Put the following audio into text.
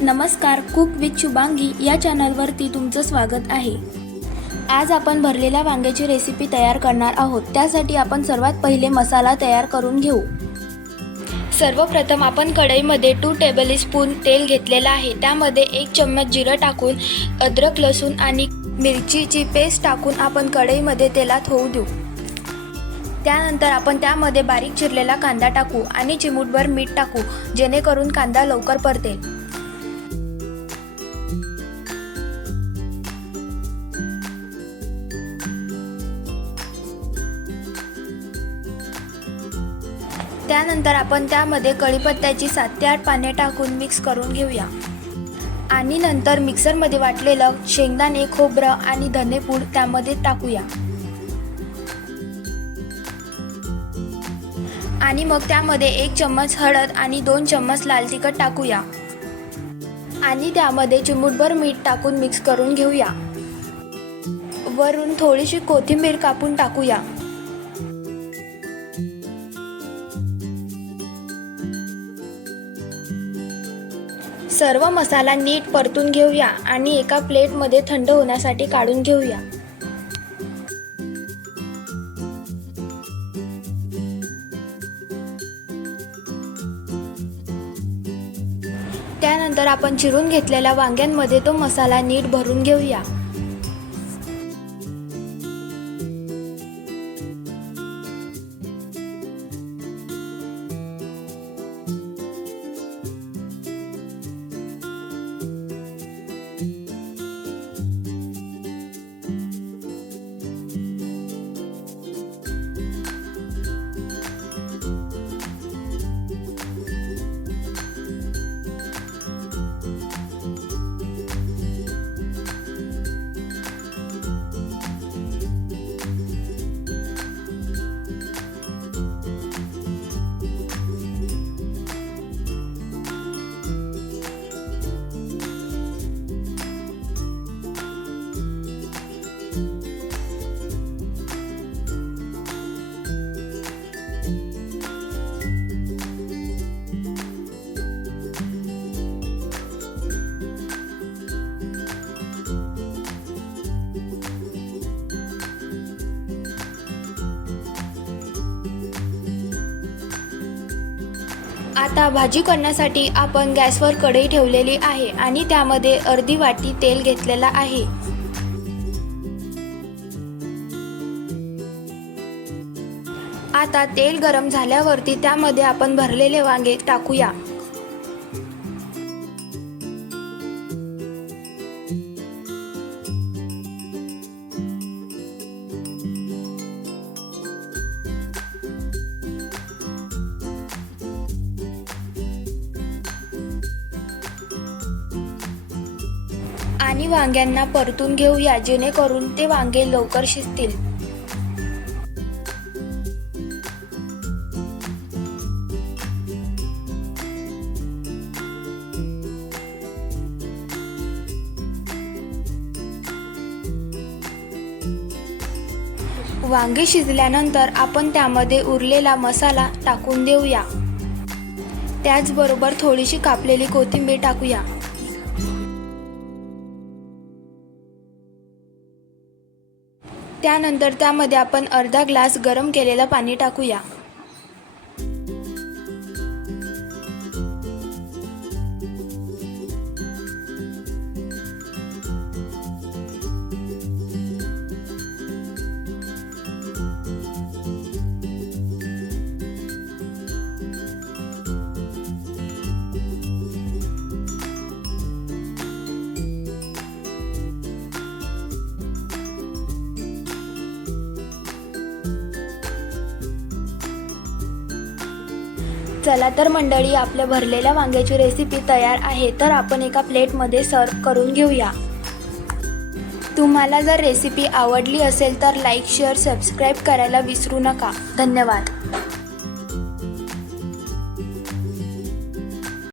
नमस्कार, cook with Shubhangi या चॅनलवरती तुमचं स्वागत आहे। आज आपण भरलेल्या वांग्याची रेसिपी तयार करणार आहोत। त्यासाठी आपण सर्वात पहिले मसाला तयार करून घेऊ। सर्वप्रथम आपण कढईमध्ये 2 टेबलस्पून तेल घेतलेला आहे। त्यामध्ये 1 चम्मच जिरं टाकून अद्रक, लसूण आणि मिरचीची पेस्ट टाकून आपण कढईमध्ये तेलात होऊ देऊ। त्यानंतर आपण त्यामध्ये बारीक चिरलेला कांदा टाकू आणि चिमूटभर मीठ टाकू, जेणेकरून कांदा लवकर परतेल। त्यानंतर आपण त्यामध्ये कढीपत्त्याची 7 ते 8 पाने टाकून मिक्स करून घेऊया आणि नंतर मिक्सरमध्ये वाटलेलं शेंगदाणे, खोबरं आणि धनेपूड त्यामध्ये टाकूया आणि मग त्यामध्ये 1 चम्मच हळद आणि 2 चम्मच लाल तिखट टाकूया आणि त्यामध्ये चिमूटभर मीठ टाकून मिक्स करून घेऊया। वरून थोडीशी कोथिंबीर कापून टाकूया। सर्व मसाला नीट परतून घेऊया आणि एका प्लेटमध्ये थंड होण्यासाठी काढून घेऊया। त्यानंतर आपण चिरून घेतलेल्या वांग्यांमध्ये तो मसाला नीट भरून घेऊया। आता भाजी करण्यासाठी आपण गॅसवर कढई ठेवलेली आहे आणि त्यामध्ये अर्धी वाटी तेल घेतलेला आहे। आता तेल गरम झाल्यावरती त्यामध्ये आपण भरलेले वांगे टाकूया। आणि वांग्यांना परतून घेऊया, जेणेकरून ते वांगे लवकर शिजतील। वांगे शिजल्यानंतर आपण त्यामध्ये उरलेला मसाला टाकून देऊया। त्याचबरोबर थोडीशी कापलेली कोथिंबीर टाकूया। त्यानंतर त्यामध्ये आपण अर्धा ग्लास गरम केलेलं पाणी टाकूया। चला तर मंडळी, आपल्या भरलेल्या वांग्याची रेसिपी तयार आहे। तर आपण एका प्लेटमध्ये सर्व करून घेऊया। तुम्हाला जर रेसिपी आवडली असेल तर लाईक, शेअर, सबस्क्राईब करायला विसरू नका। धन्यवाद।